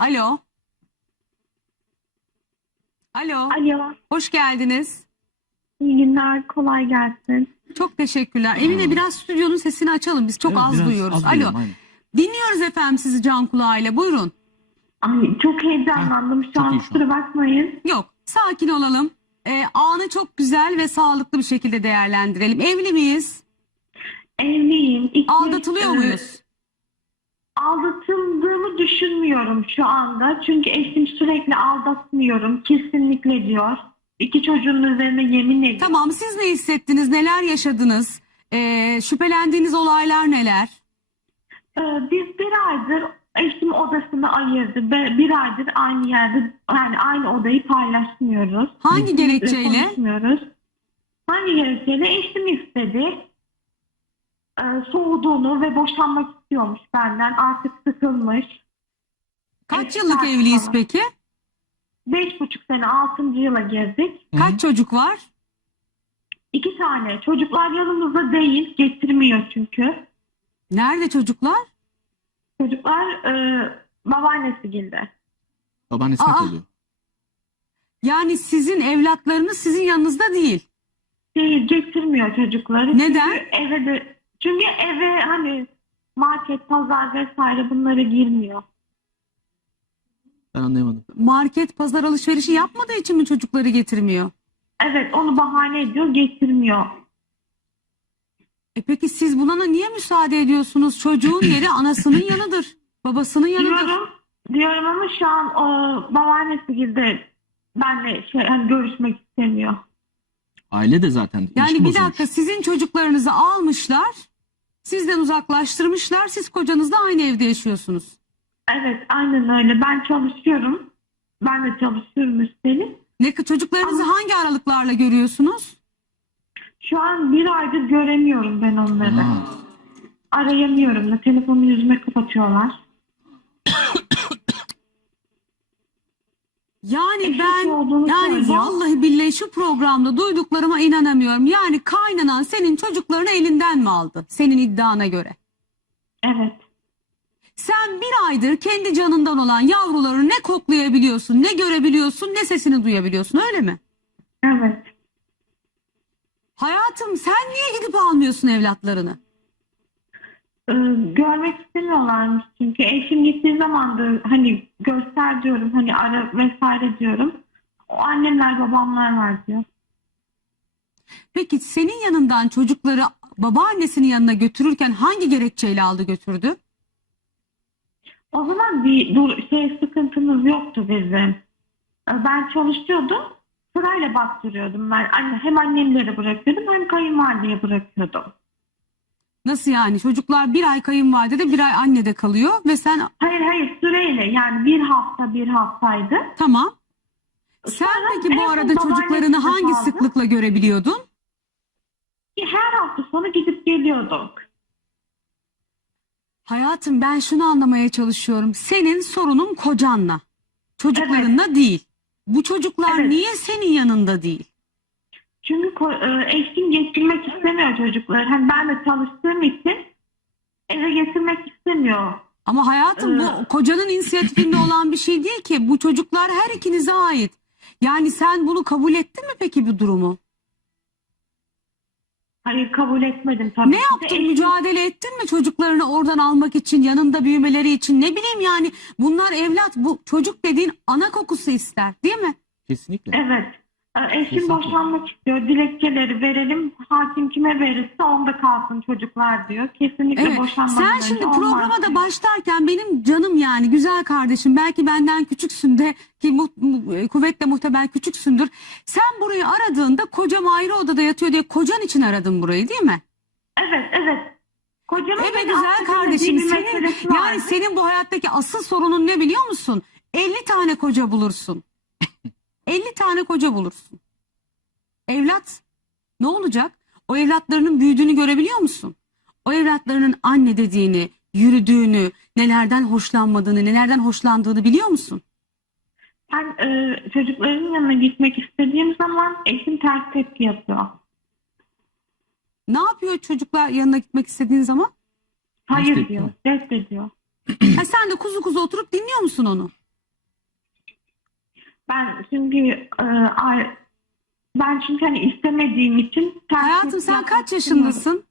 Alo. Alo. Alo, Hoş geldiniz. iyi günler, kolay gelsin. Çok teşekkürler. Emine biraz stüdyonun sesini açalım. Biz çok Evet, az biraz duyuyoruz. az Alo. duyuyorum, aynen. Dinliyoruz efendim sizi can kulağıyla. Buyurun. Ay çok heyecanlandım şu çok an, iyi şu an. kusura bakmayın. Yok. Sakin olalım. Ee, anı çok güzel ve sağlıklı bir şekilde değerlendirelim. Evli miyiz? Evliyim. İki, Aldatılıyor e, muyuz? Aldatıldığımı düşünmüyorum şu anda. Çünkü eşim sürekli aldatmıyorum, kesinlikle diyor. İki çocuğun üzerine yemin ediyor. Tamam siz ne hissettiniz? Neler yaşadınız? Ee, şüphelendiğiniz olaylar neler? Ee, biz bir aydır eşim odasını ayırdı. Be- Bir aydır aynı yerde, yani aynı odayı paylaşmıyoruz. Hangi gerekçeyle? Konuşmuyoruz. Hangi gerekçeyle? Eşim istedi. Ee, soğuduğunu ve boşanmak istiyormuş benden. Artık sıkılmış. Kaç yıllık evliyiz peki? Beş buçuk sene, altıncı yıla girdik. Kaç çocuk var? İki tane. Çocuklar yanımızda değil. Getirmiyor çünkü. Nerede çocuklar? Çocuklar e, babaannesi gilde. Babaannesine Aa. kalıyor. Yani sizin evlatlarınız sizin yanınızda değil. Değil, getirmiyor çocukları. Neden? Çünkü eve de, çünkü eve hani market, pazar vesaire bunlara girmiyor. Ben anlayamadım. Market, pazar alışverişi yapmadığı için mi çocukları getirmiyor? Evet onu bahane ediyor, getirmiyor. E peki siz buna niye müsaade ediyorsunuz? Çocuğun yeri anasının yanıdır. Babasının yanıdır. Diyorum, diyorum ama şu an o babaannesi gibi benle şey, hani görüşmek istemiyor. Aile de zaten Yani ilişki bir bozulmuş. dakika sizin çocuklarınızı almışlar. Sizden uzaklaştırmışlar. Siz kocanızla aynı evde yaşıyorsunuz. Evet aynen öyle. Ben çalışıyorum. Ben de çalışıyorum üstelik. Ne çocuklarınızı hangi aralıklarla görüyorsunuz? Şu an bir aydır göremiyorum ben onları. Arayamıyorum da telefonu yüzüme kapatıyorlar. Yani ben yani söylüyor. vallahi billahi şu programda duyduklarıma inanamıyorum. Yani kaynanan senin çocuklarını elinden mi aldı? Senin iddiana göre. Evet. Sen bir aydır kendi canından olan yavruları ne koklayabiliyorsun, ne görebiliyorsun, ne sesini duyabiliyorsun öyle mi? Evet. Hayatım sen niye gidip almıyorsun evlatlarını? Ee, görmek istemiyorlarmış çünkü eşim gittiği zaman da hani göster diyorum hani ara vesaire diyorum. O annemler babamlar var diyor. Peki senin yanından çocukları babaannesinin yanına götürürken hangi gerekçeyle aldı götürdü? O zaman bir dur, şey sıkıntımız yoktu bizim. Ee, Ben çalışıyordum. Sırayla baktırıyordum ben. Anne, hem annemlere bırakıyordum hem kayınvalideye bırakıyordum. Nasıl yani? Çocuklar bir ay kayınvalidede bir ay annede kalıyor ve sen Hayır hayır süreyle yani bir hafta bir haftaydı. tamam. Sen Sonra peki bu son arada çocuklarını hangi kaldı. sıklıkla görebiliyordun? Her hafta sonu gidip geliyorduk. Hayatım ben şunu anlamaya çalışıyorum. Senin sorunun kocanla. Çocuklarınla değil. Bu çocuklar Evet. niye senin yanında değil? Çünkü e, eşim getirmek istemiyor çocukları. Hani ben de çalıştığım için eve getirmek istemiyor. Ama hayatım bu kocanın inisiyatifinde olan bir şey değil ki. Bu çocuklar her ikinize ait. Yani sen bunu kabul ettin mi peki bu durumu? Hayır kabul etmedim tabii. Ne ki de. yaptın? Eşim- Mücadele ettin mi çocuklarını oradan almak için, yanında büyümeleri için? Ne bileyim yani bunlar evlat, bu çocuk dediğin ana kokusu ister değil mi? kesinlikle. Evet. Eşim Kesinlikle. boşanmak istiyor. Dilekçeleri verelim. Hakim kime verirse onda kalsın çocuklar diyor. Kesinlikle Evet. boşanmadan Sen şimdi programa da başlarken benim canım yani güzel kardeşim belki benden küçüksün de ki mu, mu- e, kuvvetle muhtemel küçüksündür. Sen burayı aradığında kocam ayrı odada yatıyor diye kocan için aradın burayı değil mi? Evet evet. Kocamın Evet güzel kardeşim senin yani senin bu hayattaki asıl sorunun ne biliyor musun? 50 tane koca bulursun. 50 tane koca bulursun. Evlat ne olacak? O evlatlarının büyüdüğünü görebiliyor musun? O evlatlarının anne dediğini, yürüdüğünü, nelerden hoşlanmadığını, nelerden hoşlandığını biliyor musun? Ben e, çocukların yanına gitmek istediğim zaman eşim ters tepki yapıyor. Ne yapıyor çocuklar yanına gitmek istediğin zaman? Hayır tepki diyor. Reddediyor. Ha sen de kuzu kuzu oturup dinliyor musun onu? Ben çünkü e, ay- ben çünkü hani istemediğim için terk Hayatım sen yapmak kaç istemiyorum. yaşındasın?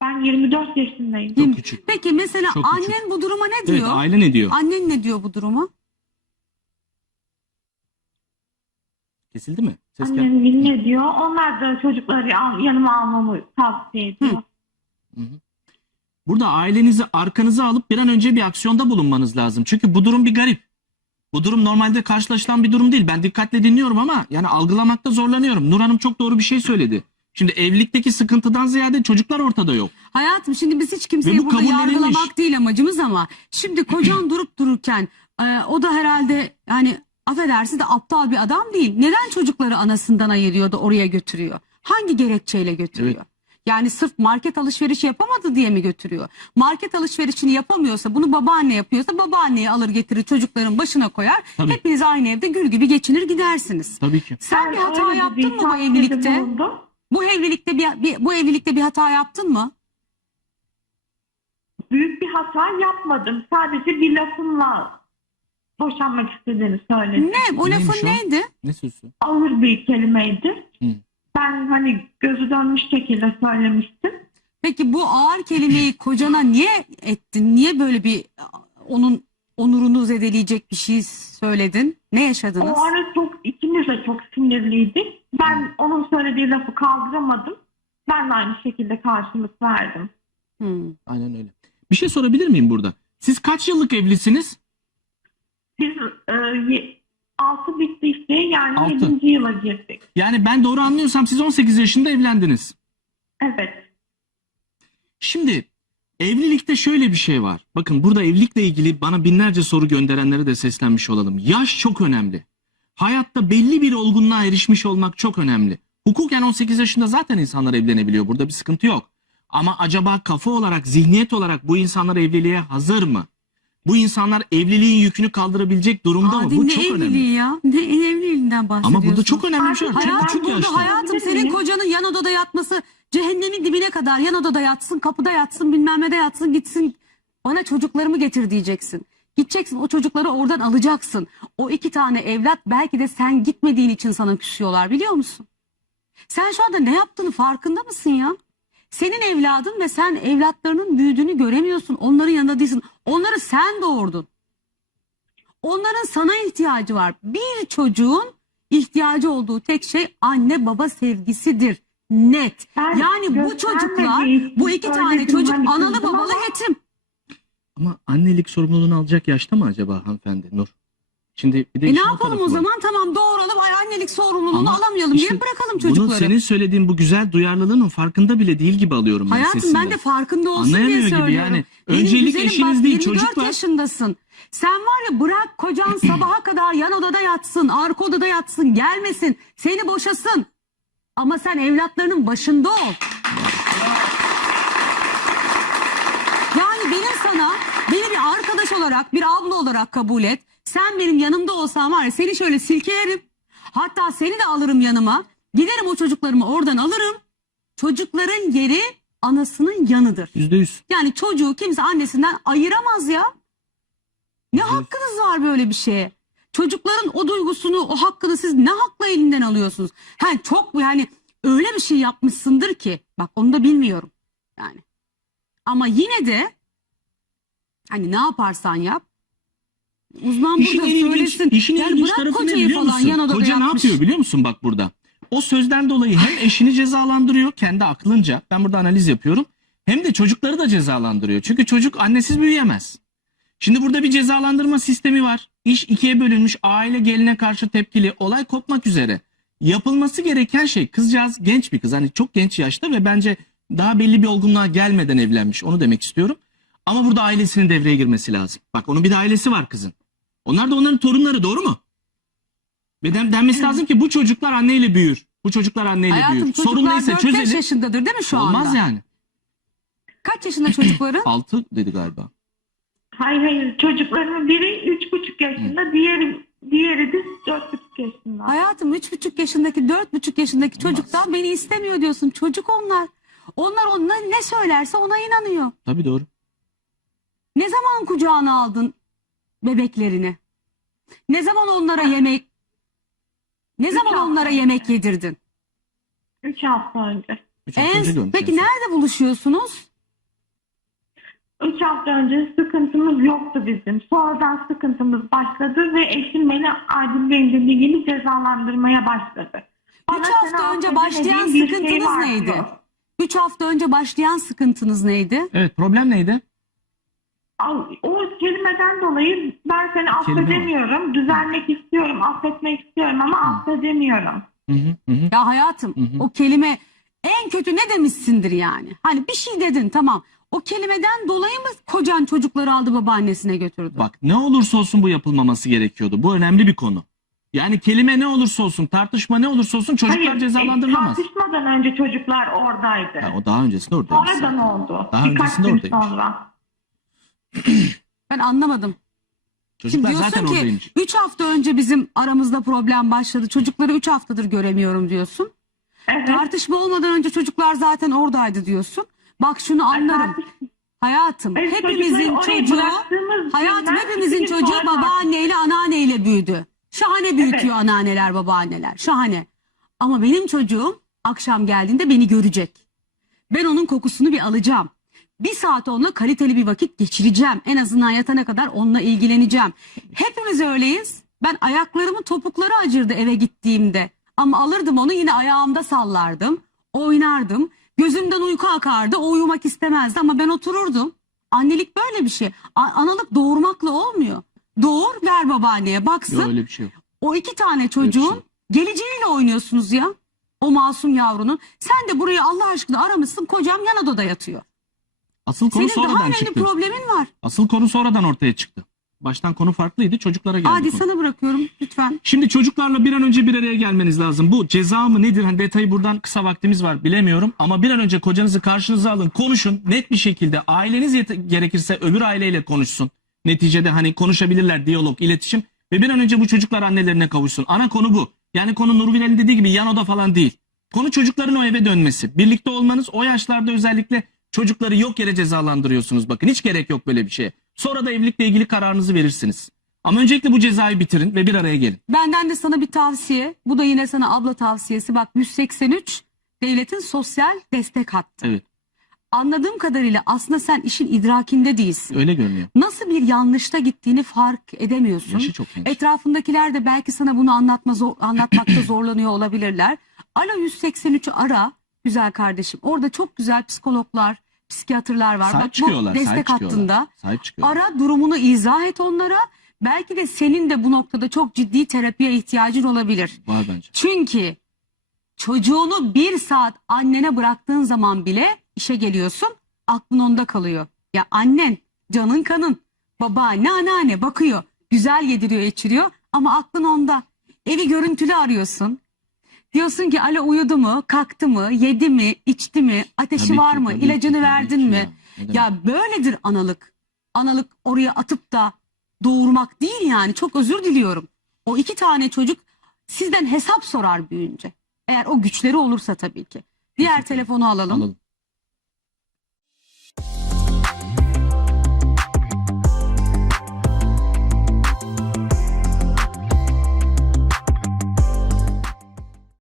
Ben 24 yaşındayım. Çok küçük. Peki mesela Çok küçük. annen bu duruma ne Evet diyor? aile ne diyor? Annen ne diyor bu duruma? Kesildi mi? Ses gel. Annem dinle diyor. Onlar da çocukları al- yanıma almamı tavsiye ediyor. Burada ailenizi arkanıza alıp bir an önce bir aksiyonda bulunmanız lazım. Çünkü bu durum bir garip. Bu durum normalde karşılaşılan bir durum değil. Ben dikkatle dinliyorum ama yani algılamakta zorlanıyorum. Nur Hanım çok doğru bir şey söyledi. Şimdi evlilikteki sıkıntıdan ziyade çocuklar ortada yok. Hayatım şimdi biz hiç kimseyi Ve bu burada kabullenilmiş. yargılamak değil amacımız ama şimdi kocan durup dururken e, o da herhalde yani affedersin de aptal bir adam değil. Neden çocukları anasından ayırıyor da oraya götürüyor? Hangi gerekçeyle götürüyor? Yani sırf market alışverişi yapamadı diye mi götürüyor? Market alışverişini yapamıyorsa bunu babaanne yapıyorsa babaanneyi alır getirir çocukların başına koyar. Tabii. Hepiniz aynı evde gül gibi geçinir gidersiniz. Tabii ki. Sen bir Ben hata öyle yaptın bir mı bu evlilikte? bulundum. Bu evlilikte bir, bir bu evlilikte bir hata yaptın mı? Büyük bir hata yapmadım. Sadece bir lafımla boşanmak istediğini söyledi. Ne? O Neymiş lafın o? neydi? Ne sözü? Ağır bir kelimeydi. Ben hani gözü dönmüş şekilde söylemiştim. Peki bu ağır kelimeyi kocana niye ettin? Niye böyle bir onun onurunu zedeleyecek bir şey söyledin? Ne yaşadınız? O ara çok ikimiz de çok sinirliydik. Ben onun söylediği lafı kaldıramadım. Ben de aynı şekilde karşılık verdim. Hmm. Aynen öyle. Bir şey sorabilir miyim burada? Siz kaç yıllık evlisiniz? Biz e, ye- altı bitti işte yani Altı. yedinci yıla girdik. Yani ben doğru anlıyorsam siz 18 yaşında evlendiniz. Evet. Şimdi evlilikte şöyle bir şey var. Bakın burada evlilikle ilgili bana binlerce soru gönderenlere de seslenmiş olalım. Yaş çok önemli. Hayatta belli bir olgunluğa erişmiş olmak çok önemli. Hukuken 18 yaşında zaten insanlar evlenebiliyor. Burada bir sıkıntı yok. Ama acaba kafa olarak, zihniyet olarak bu insanlar evliliğe hazır mı? Bu insanlar evliliğin yükünü kaldırabilecek durumda mı? Adi Bu ne çok evliliği önemli. ya? Ne evliliğinden bahsediyorsun? Ama burada çok önemli bir şey var. Çok Hayatım, küçük burada yaşta. hayatım senin kocanın yan odada yatması cehennemin dibine kadar yan odada yatsın, kapıda yatsın, bilmem ne de yatsın, gitsin. Bana çocuklarımı getir diyeceksin. Gideceksin o çocukları oradan alacaksın. O iki tane evlat belki de sen gitmediğin için sana küsüyorlar biliyor musun? Sen şu anda ne yaptığını farkında mısın ya? Senin evladın ve sen evlatlarının büyüdüğünü göremiyorsun. Onların yanında değilsin. Onları sen doğurdun. Onların sana ihtiyacı var. Bir çocuğun ihtiyacı olduğu tek şey anne baba sevgisidir. Net. Ben yani bu çocuklar, bu iki tane çocuk analı babalı ama- yetim. Ama annelik sorumluluğunu alacak yaşta mı acaba hanımefendi Nur? Şimdi bir de E ne işin o yapalım tarafı o var. zaman? Tamam doğuralım. Ay annelik sorumluluğunu Ama alamayalım işte diye bırakalım Bunu çocukları. senin söylediğin bu güzel duyarlılığının farkında bile değil gibi alıyorum ben Hayatım sesinden. ben de farkında olsun diye Anlayamıyor gibi söylüyorum. yani. Benim Öncelik güzelim eşiniz bak, değil, 24 çocuklar. yaşındasın. Sen var ya bırak kocan sabaha kadar yan odada yatsın, arka odada yatsın, gelmesin, seni boşasın. Ama sen evlatlarının başında ol. Yani benim sana, beni bir arkadaş olarak, bir abla olarak kabul et. Sen benim yanımda olsan var ya seni şöyle silkelerim. Hatta seni de alırım yanıma. Giderim o çocuklarımı oradan alırım. Çocukların yeri anasının yanıdır. Yüzde yüz. Yani çocuğu kimse annesinden ayıramaz ya. Ne hakkınız var böyle bir şeye? Çocukların o duygusunu, o hakkını siz ne hakla elinden alıyorsunuz? Ha çok yani öyle bir şey yapmışsındır ki bak onu da bilmiyorum yani. Ama yine de hani ne yaparsan yap uzman İşin burada en ilginç, söylesin. işin Yani ilginç bırak tarafı ne kocayı biliyor falan musun? yan odada Koca ne yapıyor biliyor musun bak burada? O sözden dolayı hem eşini cezalandırıyor kendi aklınca. Ben burada analiz yapıyorum. Hem de çocukları da cezalandırıyor. Çünkü çocuk annesiz büyüyemez. Şimdi burada bir cezalandırma sistemi var. İş ikiye bölünmüş. Aile geline karşı tepkili. Olay kopmak üzere. Yapılması gereken şey kızcağız genç bir kız. Hani çok genç yaşta ve bence daha belli bir olgunluğa gelmeden evlenmiş. Onu demek istiyorum. Ama burada ailesinin devreye girmesi lazım. Bak onun bir de ailesi var kızın. Onlar da onların torunları doğru mu? Ve den- denmesi lazım ki bu çocuklar anneyle büyür. Bu çocuklar anneyle Hayatım büyür. Sorun neyse 4-5 çözelim. yaşındadır değil mi şu Olmaz anda? yani. Kaç yaşında çocukların? 6 dedi galiba. Hayır hayır çocuklarımın biri üç buçuk yaşında, diğeri diğeri de dört buçuk yaşında. Hayatım üç buçuk yaşındaki dört buçuk yaşındaki çocuktan beni istemiyor diyorsun. Çocuk onlar. Onlar ona ne söylerse ona inanıyor. Tabii doğru. Ne zaman kucağına aldın bebeklerini? Ne zaman onlara yemek ne zaman hafta onlara önce. yemek yedirdin? Üç hafta önce. Üç hafta En, önce peki nerede buluşuyorsunuz? Üç hafta önce sıkıntımız yoktu bizim. Sonradan sıkıntımız başladı ve eşim beni Adil Bey'in dediği gibi cezalandırmaya başladı. Bana Üç hafta önce başlayan bir şey sıkıntınız var neydi? diyor. Üç hafta önce başlayan sıkıntınız neydi? Evet problem neydi? Al- O kelimeden dolayı ben seni Kelime affedemiyorum. Düzelmek istiyorum, affetmek istiyorum ama affedemiyorum. Hı hı, hı. Ya hayatım Hı hı. o kelime en kötü ne demişsindir yani? Hani bir şey dedin tamam. O kelimeden dolayı mı kocan çocukları aldı babaannesine götürdü? Bak ne olursa olsun bu yapılmaması gerekiyordu. Bu önemli bir konu. Yani kelime ne olursa olsun, tartışma ne olursa olsun çocuklar Hayır, cezalandırılamaz. e, tartışmadan önce çocuklar oradaydı. Ha, o daha öncesinde oradaymış. Sonradan oldu. Daha Birkaç öncesinde gün oradaymış. sonra. Ben anlamadım. Şimdi Çocuklar diyorsun zaten ki oradaymış. 3 hafta önce bizim aramızda problem başladı. Çocukları 3 haftadır göremiyorum diyorsun. Evet. Tartışma olmadan önce çocuklar zaten oradaydı diyorsun. Bak şunu anlarım. Hayatım Evet, hepimizin çocukları çocuğu bıraktığımız hayatım günden hepimizin iki gün çocuğu sonra babaanneyle anneanneyle büyüdü. Şahane büyütüyor Evet. anneanneler babaanneler. Şahane. Ama benim çocuğum akşam geldiğinde beni görecek. Ben onun kokusunu bir alacağım. Bir saat onunla kaliteli bir vakit geçireceğim. En azından yatana kadar onunla ilgileneceğim. Hepimiz öyleyiz. Ben ayaklarımın topukları acırdı eve gittiğimde. Ama alırdım onu yine ayağımda sallardım. Oynardım. Gözümden uyku akardı. O uyumak istemezdi ama ben otururdum. Annelik böyle bir şey. A- analık doğurmakla olmuyor. Doğur ver babaanneye baksın. Yok öyle bir şey yok. O iki tane çocuğun şey. geleceğiyle oynuyorsunuz ya. O masum yavrunun. Sen de buraya Allah aşkına aramışsın kocam yan odada yatıyor. Asıl konu Senin daha sonradan önemli çıktı. problemin var. Asıl konu sonradan ortaya çıktı. Baştan konu farklıydı. Çocuklara geldi Hadi konu. sana bırakıyorum lütfen. Şimdi çocuklarla bir an önce bir araya gelmeniz lazım. Bu ceza mı nedir? Hani detayı buradan kısa vaktimiz var bilemiyorum. Ama bir an önce kocanızı karşınıza alın. Konuşun net bir şekilde. Aileniz yet- gerekirse öbür aileyle konuşsun. Neticede hani konuşabilirler diyalog, iletişim. Ve bir an önce bu çocuklar annelerine kavuşsun. Ana konu bu. Yani konu Nurgül'ün dediği gibi yan oda falan değil. Konu çocukların o eve dönmesi. Birlikte olmanız o yaşlarda özellikle çocukları yok yere cezalandırıyorsunuz. Bakın hiç gerek yok böyle bir şeye. Sonra da evlilikle ilgili kararınızı verirsiniz. Ama öncelikle bu cezayı bitirin ve bir araya gelin. Benden de sana bir tavsiye. Bu da yine sana abla tavsiyesi. Bak 183 devletin sosyal destek hattı. Evet Anladığım kadarıyla aslında sen işin idrakinde değilsin. öyle görünüyor. Nasıl bir yanlışta gittiğini fark edemiyorsun. Yaşı çok genç. Etrafındakiler de belki sana bunu anlatma zor, anlatmakta zorlanıyor olabilirler. Alo 183'ü ara güzel kardeşim. Orada çok güzel psikologlar, psikiyatrlar var. Sahip Bak bu çıkıyorlar. destek sahip çıkıyorlar. hattında. Sahip çıkıyorlar. Ara durumunu izah et onlara. Belki de senin de bu noktada çok ciddi terapiye ihtiyacın olabilir. Var bence. Çünkü çocuğunu bir saat annene bıraktığın zaman bile işe geliyorsun aklın onda kalıyor. Ya annen canın kanın babaanne anneanne bakıyor güzel yediriyor içiriyor ama aklın onda. Evi görüntülü arıyorsun. Diyorsun ki alo uyudu mu kalktı mı yedi mi içti mi ateşi Tabii var ki, mı tabii ilacını tabii verdin ki mi? ya. Ne demek? Ya böyledir analık. Analık oraya atıp da doğurmak değil yani. Çok özür diliyorum. O iki tane çocuk sizden hesap sorar büyüyünce. Eğer o güçleri olursa tabii ki. Diğer telefonu alalım. Alalım.